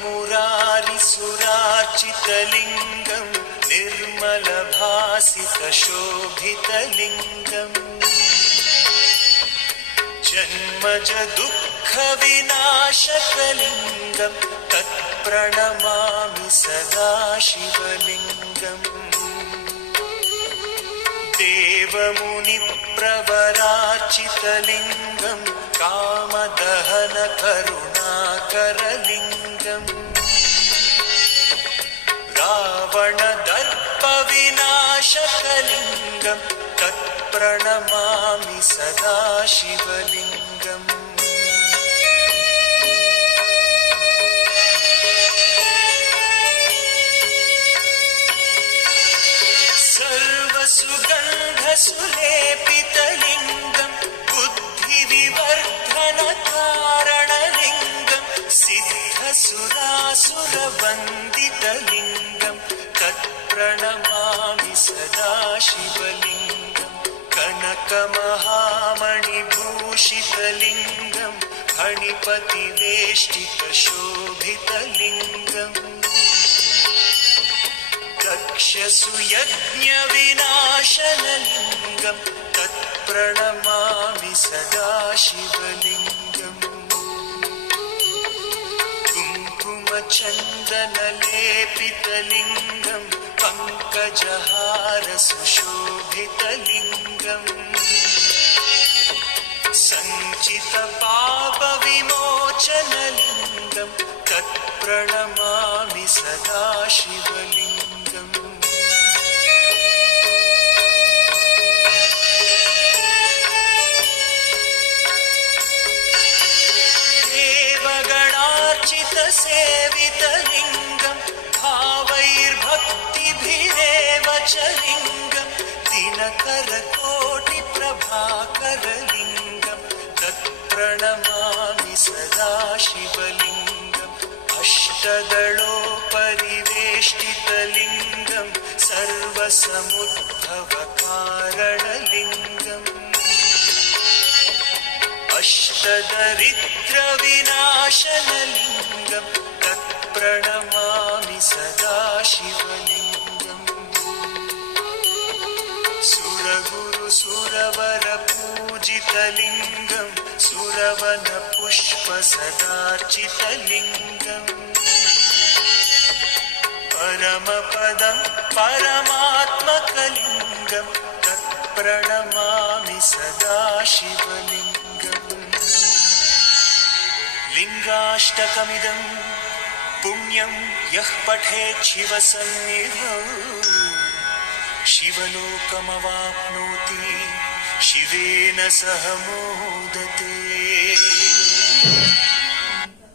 मुरारिसुरार्चितलिङ्गं निर्मलभासितशोभितलिङ्गम् जन्मज दुःखविनाशकलिङ्गं तत्प्रणमामि सदा शिवलिङ्गम् देवमुनिप्रवरार्चितलिङ्गं कामदहनकरुणाकरलिङ्गम् रावणदर्पविनाशकलिङ्गं तत्प्रणमामि सदा शिवलिङ्गम् सर्वसुगन्धसुलेपितलिङ्गं बुद्धिविवर्धनकारणलिङ्गं सिद्धसुरासुरवन्दितलिङ्गं तत्प्रणमामि सदा शिवलिङ्गं कनकमहामणिभूषितलिङ्गं फणिपतिवेष्टितशोभितलिङ्गम् दक्षसुयज्ञविनाशनलिङ्गं तत्प्रणमामि सदा शिवलिङ्गम् कुङ्कुमचन्दनलेपितलिङ्गं पङ्कजहारसुशोभितलिङ्गम् सञ्चितपापविमोचनलिङ्गं तत्प्रणमामि सदा शिवलिङ्गम् देवगणार्चितसेवितलिङ्गं भावैर्भक्तिभिरेव च लिङ्गं दिनकरकोटिप्रभाकरलिङ्गं तत्प्रणमामि सदा शिवलिङ्गम् अष्टदलोपरिवेष्टितलिङ्गं सर्वसमुद्भवकारणलिङ्गम् अष्टदरिद्रविनाशनलिङ्गं तत्प्रणमामि सदा शिवलिङ्गम् सुरगुरुसुरवरपूजितलिङ्गं सुरवनपुष्पसदार्चितलिङ्गम् परमपदं परमात्मकलिङ्गं तत्प्रणमामि सदा शिवलिङ्गम् लिङ्गाष्टकमिदं पुण्यं यः पठेत् शिवसन्निधौ शिवलोकमवाप्नोति शिवेन सह मोदते।